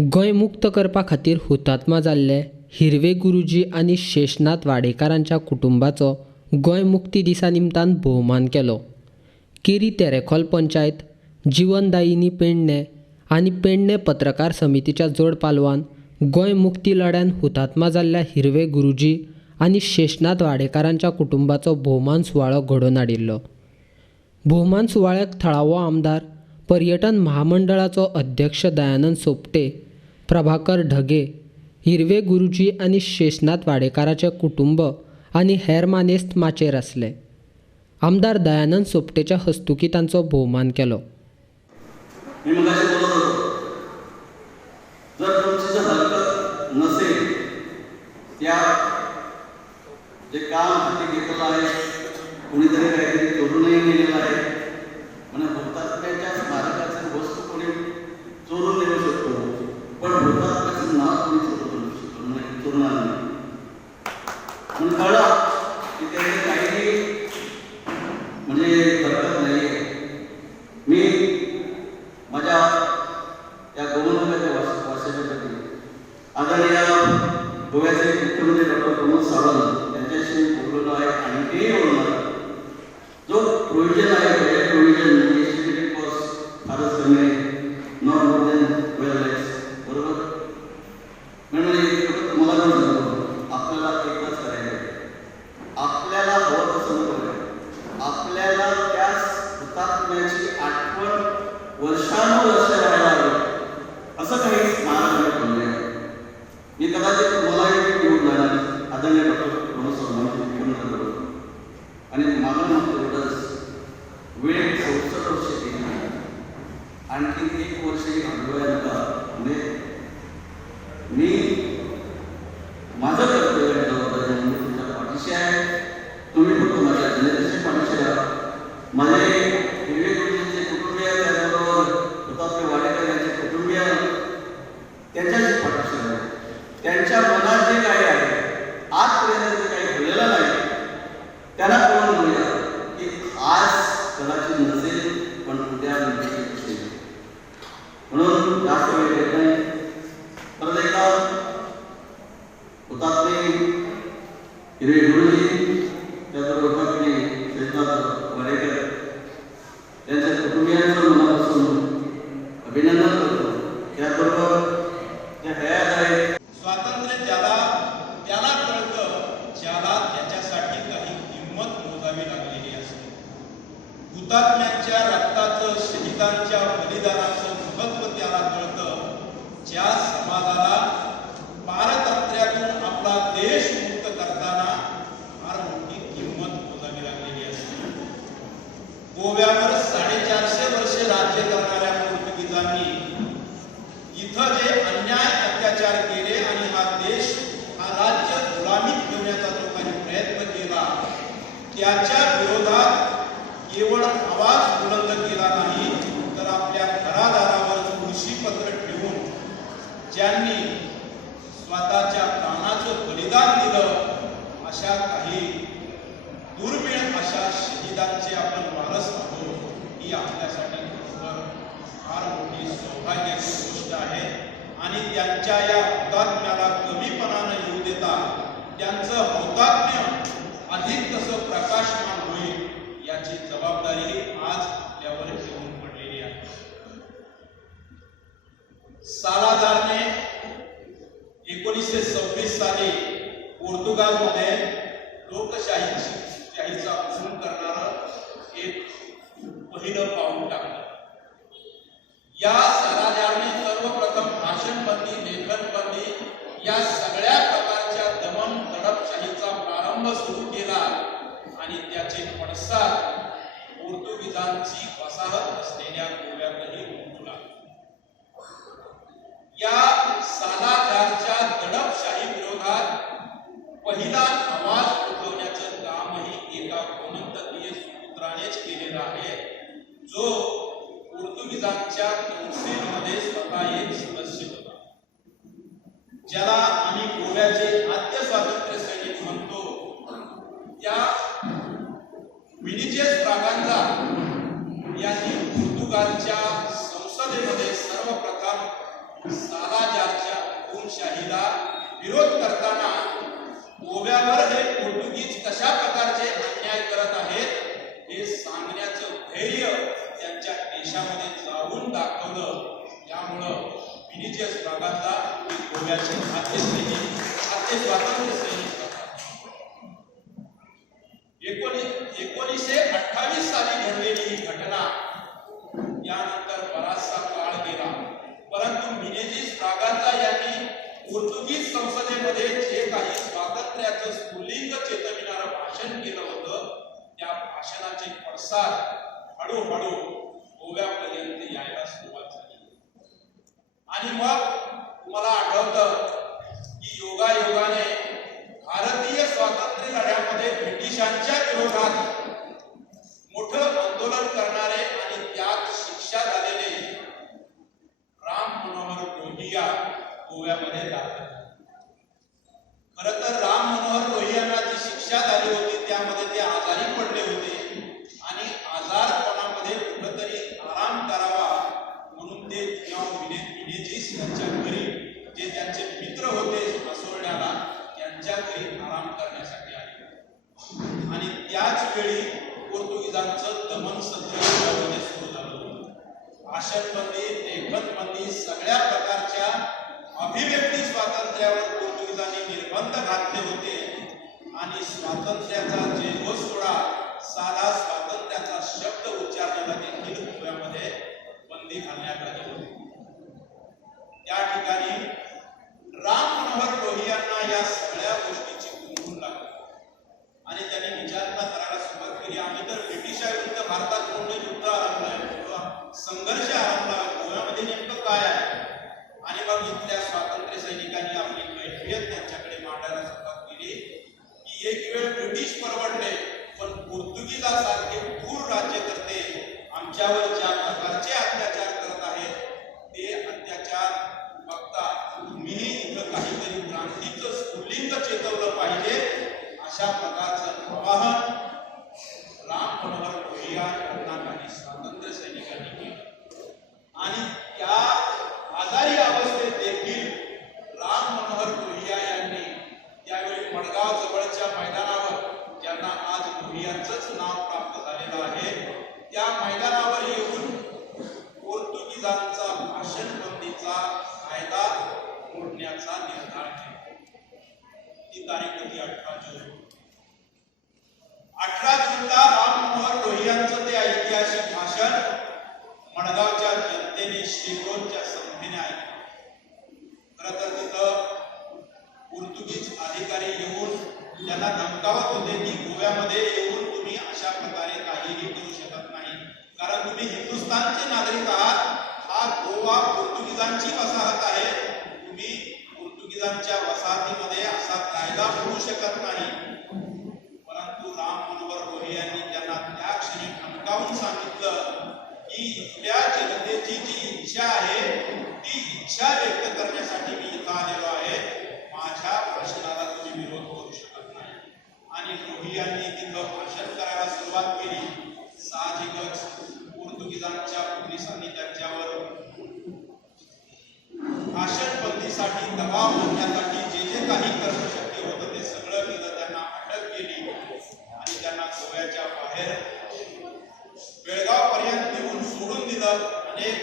गोंय मुक्त करपा खातीर हुतात्मा जाल्ले हिरवे गुरुजी आनी शेषनाथ वाडेकारांच्या कुटुंबाचो गोंय मुक्ती दिसा निमतान भोवमान केलो. केरी तेरेखोल पंचायत, जीवनदायिनी पेडणे आनी पेडणे पत्रकार समितीच्या जोड पालवान गोंय मुक्ती लढ्यान हुतात्मा जाल्ल्या हिरवे गुरुजी आनी शेषनाथ वाडेकारांच्या कुटुंबाचो भोवमान सुवाळो घडोवन हाडिल्लो. भोवमान सुवाळ्याक थळावो आमदार, पर्यटन महामंडळाचो अध्यक्ष दयानंद सोपटे, प्रभाकर ढगे, हिरवे गुरुजी आनी शेषनाथ वाडेकाराचे कुटुंब आनी हेर मानेस्त माचेर आसले. आमदार दयानंद सोपटेच्या हस्तुकी तांचो भोवमान केलो. मी मगाशी बोलत होतो, जर तुमची हरकत नसेल, त्या जे काम हाती घेतलं आहे, कुणीतरी काहीतरी चोरूनही गेलेलं आहे, म्हणजे हुतात्म्याच्या स्मारकाचे वस्तू कोणी चोरून नेऊ शकतो, पण हुतात्म्याचं नाव कोणी चोरून शकतो नाही, चोरणार नाही. म्हणून कळलं की त्याचे काही म्हणजे हरकत नाही आहे. मी माझ्या या गोवंतकाच्या वारशासाठी आदरणीय गोव्याचे मुख्यमंत्री डॉक्टर प्रमोद सावंत यांच्याशी बोललेलो आहे आणि तेही बोलणार. जो प्रोव्हिजन आहे, बजेट प्रोव्हिजन म्हणजे एस्टिमेटेड कॉस्ट फारच कमी आहे, नॉट मोर दॅन 12 lakhs, बरोबर. म्हणजे तुम्हाला पण सांगतो, आपल्याला एकच करायचं आहे, आपल्याला हवं तसं नको आहे. आपल्याला त्या हुतात्म्याची आठवण वर्षानुवर्ष राहायला हवं असं काही स्मारक बनले आहे. मी कदाचित तुम्हालाही घेऊन जाणार आदरणीय डॉक्टर प्रमोद सावंत मुख्यमंत्री आणि मागणं एवढंच, वेळ 64 वर्ष केली, आणखी 1 वर्षही थांबवायला नका. म्हणजे मी माझं कर्तव्य आहे, जबाबदारी म्हणून तुमच्या पाठीशी आहे. तुम्ही फक्त माझ्या जनतेच्या पाठीशी राहा. माझे हिरवे गुरुजींचे कुटुंबीय, त्याचबरोबर हुतात्मा वाडेकर यांचे कुटुंबीय, त्यांच्याशी पाठीशी राहा. त्यांच्या मनात जे काही आहे, आजपर्यंत जे काही घडलेलं नाही, त्यांना कळून घेऊया की आज कदाचित नसेल, पण उद्या नक्की असेल. म्हणून जास्त वेळ घेत नाही. परत एकदा हुतात्मे हिरवे गुरुजी, त्याचबरोबर हुतात्मे शेषनाथ वाडेकर त्यांच्या कुटुंबियांचं मनापासून अभिनंदन करतो. त्याचबरोबर ज्या हयात आहेत, स्वातंत्र्य त्याला कळतं ज्याला त्याच्यासाठी काही किंमत मोजावी लागलेली असते. हुतात्म्यांच्या रक्ताचं, शहीदांच्या बलिदानाचं महत्त्व त्याला कळतं ज्या समाजाला पारतंत्र्यातून आपला देश मुक्त करताना फार मोठी किंमत मोजावी लागलेली असते. गोव्यावर 450 वर्षे राज्य करणाऱ्या पोर्तुगीजांनी इथं जे अन्याय अत्याचार केले आणि हा देश, हा राज्य गुलामीत ठेवण्याचा जो काही प्रयत्न केला, त्याच्या विरोधात केवळ आवाज बुलंद केला नाही, तर आपल्या घरादारावर तुळशीपत्र ठेवून ज्यांनी स्वतःच्या प्राणाचं बलिदान दिलं, अशा काही दुर्मिळ अशा शहीदांचे आपण वारस आहोत. ही आपल्यासाठी फार मोठी सौभाग्याची गोष्ट आहे. आणि त्यांच्या या हुतात्म्याला कमीपणा न येऊ देता त्यांचं हौतात्म्य अधिक कसं प्रकाशमान होईल याची जबाबदारी आज आपल्यावर येऊन पडलेली आहे. सालाजारने 1926 साली पोर्तुगालमध्ये लोकशाहीचा खून करणारं एक पहिलं पाऊल टाकलं. या सालाजारने सर्वप्रथम भाषणबंदी, लेखनबंदी या सगळ्या प्रकारच्या दमन दडपशाहीचा प्रारंभ सुरू केला आणि त्याचे पडसाद पोर्तुगीजांची वसाहत असलेल्या गोव्यातही उमटू लागले. या सालाजारच्या दडपशाही विरोधात पहिला आवाज उठवण्याचं कामही एका गोमंतकीय सुपुत्रानेच केलेलं आहे, जो पोर्तुगीजांच्या कौन्सिलमध्ये स्वतः एक सदस्य होता, ज्याला आम्ही गोव्याचे आद्य स्वातंत्र्य सैनिक म्हणतो. त्या विनिजेस ब्रागांझा यांनी पोर्तुगालच्या संसदेमध्ये सर्वप्रथम सालाजारच्या हुकुमशाहीला विरोध करताना गोव्यावर हे पोर्तुगीज कशा प्रकारचे अन्याय करत आहेत हे सांगण्याचं धैर्य त्यांच्या देशामध्ये जाऊन दाखवलं. त्यामुळं विनिजियस भागातला गोव्याचे खाद्य स्वातंत्र्य सैनिक होता. 1928 साली घडलेली ही घटना यानंतर बराचसा काळ गेला, परंतु मिनेजिस फ्रागाता यांनी पोर्तुगीज संसदेमध्ये जे काही स्वातंत्र्याचं स्फुल्लिंग चेतविणारं भाषण केलं होतं त्या भाषणाचे पडसाद हळूहळू गोव्यापर्यंत यायला सुरुवात झाली. आणि मग तुम्हाला आठवतं की योगायोगाने भारतीय स्वातंत्र्य लढ्यामध्ये ब्रिटिशांच्या विरोधात मोठं आंदोलन करणारे आणि त्यात शिक्षा झालेले राम मनोहर लोहिया गोव्यामध्ये दाखल झाले. खरं तर राम मनोहर लोहियांना जी शिक्षा झाली होती त्यामध्ये ते आजारी पडले होते आणि आजारपणामध्ये कुठंतरी आराम करावा म्हणून ते मिनेजिस यांच्या घरी जे त्यांचे मित्र होते असोळण्याला त्यांच्या घरी आराम करण्यासाठी आले. आणि त्याच वेळी पोर्तुगीजांचं दमन सत्र गोव्यामध्ये सुरू झालं होतं. भाषणबंदी, लेखनबंदी, सगळ्या प्रकारच्या अभिव्यक्ती स्वातंत्र्यावर पोर्तुगीजांनी निर्बंध घातले होते आणि स्वातंत्र्याचा जयघोषोडा, साधा स्वातंत्र्याचा शब्द उच्चारण्याला देखील गोव्यामध्ये बंदी घालण्यात आली होती. त्या ठिकाणी राम मनोहर लोहियांना या सगळ्या गोष्टीची कुंकून लागली आणि त्यांनी विचारणा करायला सुरुवात केली. आम्ही तर ब्रिटिशाविरुद्ध भारतात कोणतं युद्ध आरंभलंय किंवा संघर्ष आरंभला, गोव्यामध्ये नेमकं काय आहे? आणि मग इथल्या स्वातंत्र्य सैनिकांनी आपली कैफियत त्यांच्याकडे मांडायला सुरुवात केली की एक वेळ ब्रिटिश परवडले, पण पोर्तुगीजासारखे क्रूर राज्यकर्ते आमच्यावर ज्या प्रकारचे अत्याचार करत आहेत ते अत्याचार बघता तुम्ही इथं काहीतरी क्रांतीचं स्फुल्लिंग चेतवलं पाहिजे, अशा प्रकारचं आवाहन राम मनोहर लोहिया यांना काही स्वातंत्र्य सैनिकांनी केलं. आणि त्या आजारी अवस्थेत देखील राम मनोहर लोहिया यांनी त्यावेळी मडगाव जवळच्या मैदानावर, ज्यांना आज लोहियांचंच नाव प्राप्त झालेलं आहे, त्या मैदानावर येऊन पोर्तुगीजांचा भाषणबंदीचा कायदा मोडण्याचा निर्धार केला. ती तारीख होती 18 जून. 18 जूनला राम मनोहर लोहियांचं ते ऐतिहासिक भाषण मडगावच्या जनतेने शेकडोंच्या संख्येने ऐकलं. खरं तर तिथं पोर्तुगीज अधिकारी येऊन त्यांना धमकावत होते की गोव्यामध्ये येऊन तुम्ही अशा प्रकारे काहीही करू शकत नाही, कारण तुम्ही हिंदुस्थानचे नागरिक आहात. हा गोवा पोर्तुगीजांची वसाहत आहे, तुम्ही पोर्तुगीजांच्या वसाहतीमध्ये असा कायदा करू शकत नाही. परंतु राम मनोहर लोहियांनी त्यांना त्या क्षणी धमकावून सांगितलं की इथल्या जनतेची जी इच्छा आहे ती इच्छा व्यक्त करण्यासाठी मी इथं आलेलो आहे, माझ्या भाषणाला तुम्ही विरोध करू शकत नाही. आणि लोहियांनी तिथं भाषण करायला सुरुवात केली. साहजिकच पोर्तुगीजांच्या पोलिसांनी त्यांच्यावर भाषणबंदीसाठी दबाव आणण्यासाठी जे जे काही करणं शक्य होतं ते सगळं केलं. त्यांना अटक केली आणि त्यांना गोव्याच्या बाहेर बेळगाव पर्यंत नेऊन सोडून दिलं. अनेक